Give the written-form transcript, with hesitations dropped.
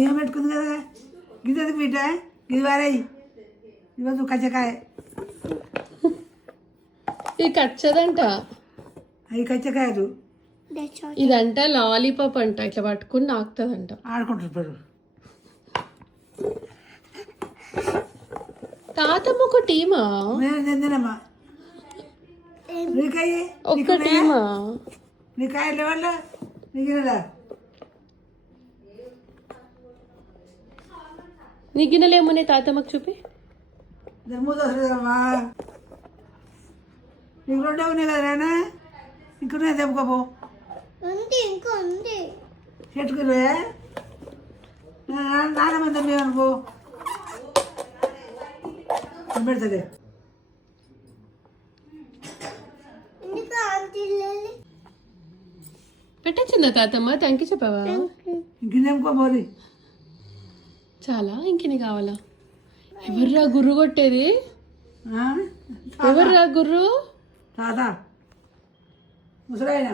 ఏం పెట్టుకుంది కదా గిది ఎందుకు బిడ్డ ఇది వారాయి ఇవ్వదు కచ్చకాయ ఇది కచ్చదంట, అవి కచ్చకాయదు ఇదంట లాలీపాప్ అంట, ఇట్లా పట్టుకుని నాకుతుందంట. ఆడుకుంటారు తాతమ్మ ఒక టీమా నేను తిందనమ్మా నీకయ్యి ఒక్క టీమా? నీ కాయల వల్ల నీకు నీ గిన్నెలు ఏమున్నాయి తాతమ్మకు చూపి. మూత వస్తుందమ్మా నీకు రెండే ఉన్నాయి కదా నాయన ఇంకున్నాయి తెప్పుకోపో చెట్టుకుని నాన్నమ్మ తమ్మి అనుకో పెడతాడే పెట్టచ్చిందా తాతమ్మ? థ్యాంక్ యూ చెప్పావా? ఇంకెందుకోపోలి చాలా ఇంకిని కావాలా? ఎవర్రా గుర్రు కొట్టేది? ఎవర్రా గుర్రు? తాత ముసలాయన